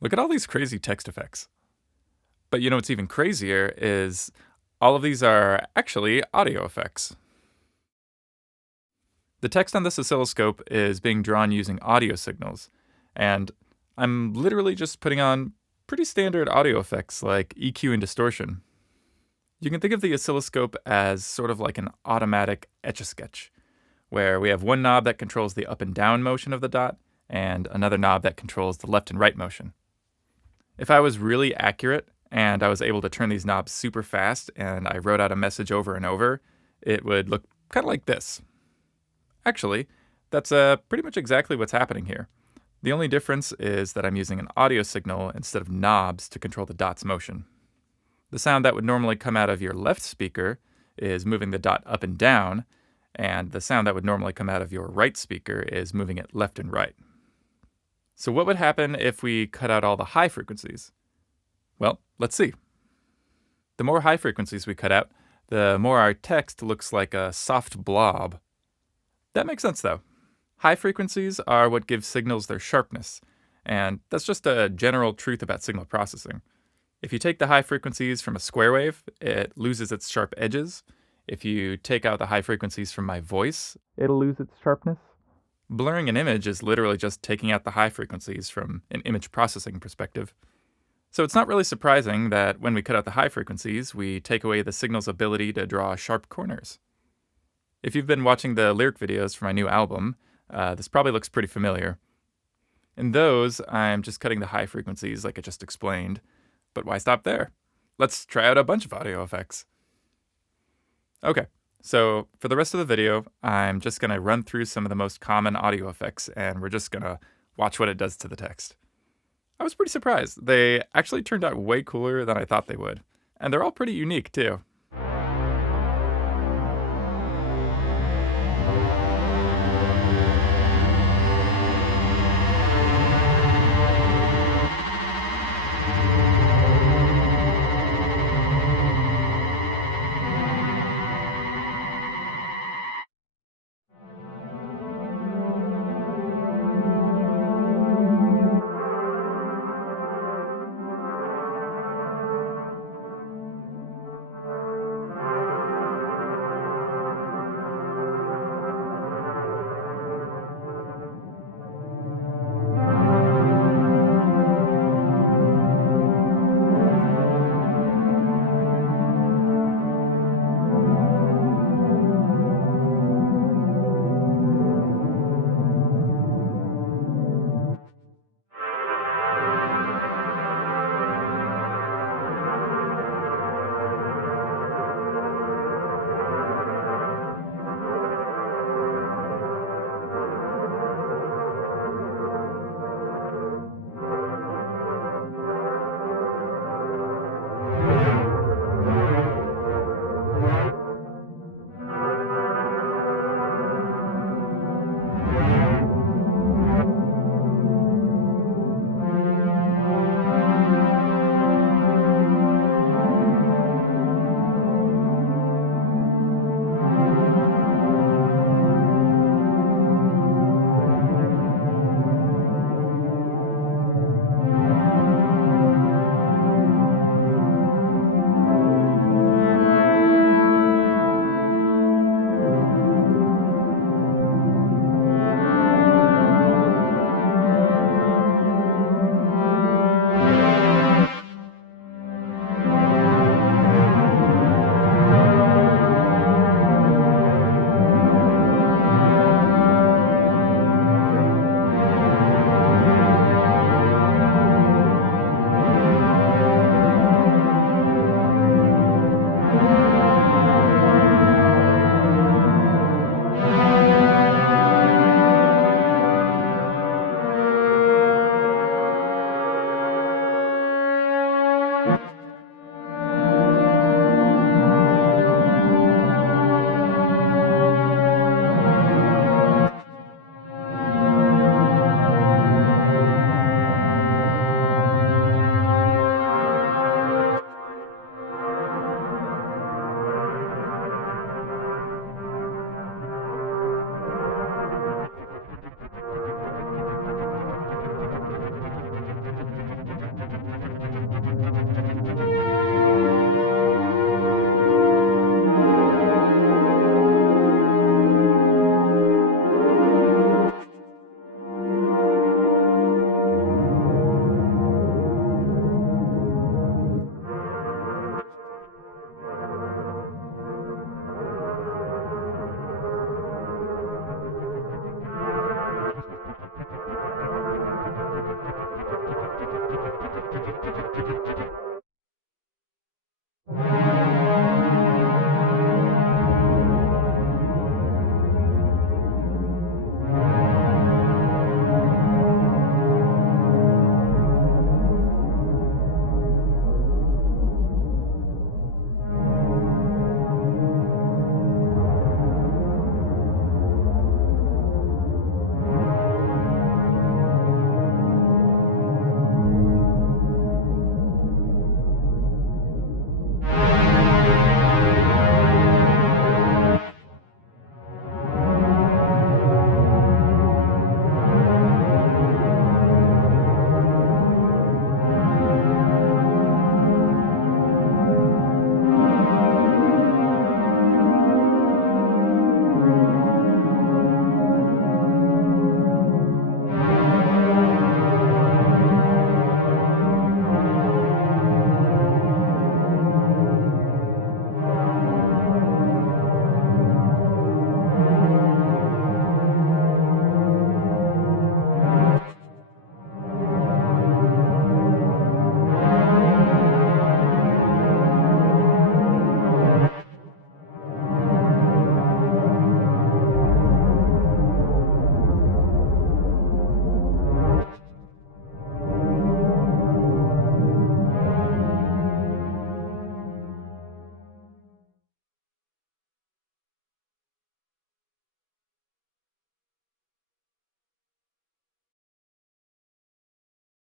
Look at all these crazy text effects. But you know what's even crazier is all of these are actually audio effects. The text on this oscilloscope is being drawn using audio signals, and I'm literally just putting on pretty standard audio effects like EQ and distortion. You can think of the oscilloscope as sort of like an automatic Etch-a-Sketch, where we have one knob that controls the up and down motion of the dot, and another knob that controls the left and right motion. If I was really accurate and I was able to turn these knobs super fast and I wrote out a message over and over, it would look kind of like this. Actually, that's pretty much exactly what's happening here. The only difference is that I'm using an audio signal instead of knobs to control the dot's motion. The sound that would normally come out of your left speaker is moving the dot up and down, and the sound that would normally come out of your right speaker is moving it left and right. So what would happen if we cut out all the high frequencies? Well, let's see. The more high frequencies we cut out, the more our text looks like a soft blob. That makes sense though. High frequencies are what give signals their sharpness, and that's just a general truth about signal processing. If you take the high frequencies from a square wave, it loses its sharp edges. If you take out the high frequencies from my voice, it'll lose its sharpness. Blurring an image is literally just taking out the high frequencies from an image processing perspective. So it's not really surprising that when we cut out the high frequencies, we take away the signal's ability to draw sharp corners. If you've been watching the lyric videos for my new album, this probably looks pretty familiar. In those, I'm just cutting the high frequencies like I just explained. But why stop there? Let's try out a bunch of audio effects. Okay, so for the rest of the video, I'm just going to run through some of the most common audio effects, and we're just going to watch what it does to the text. I was pretty surprised. They actually turned out way cooler than I thought they would. And they're all pretty unique, too.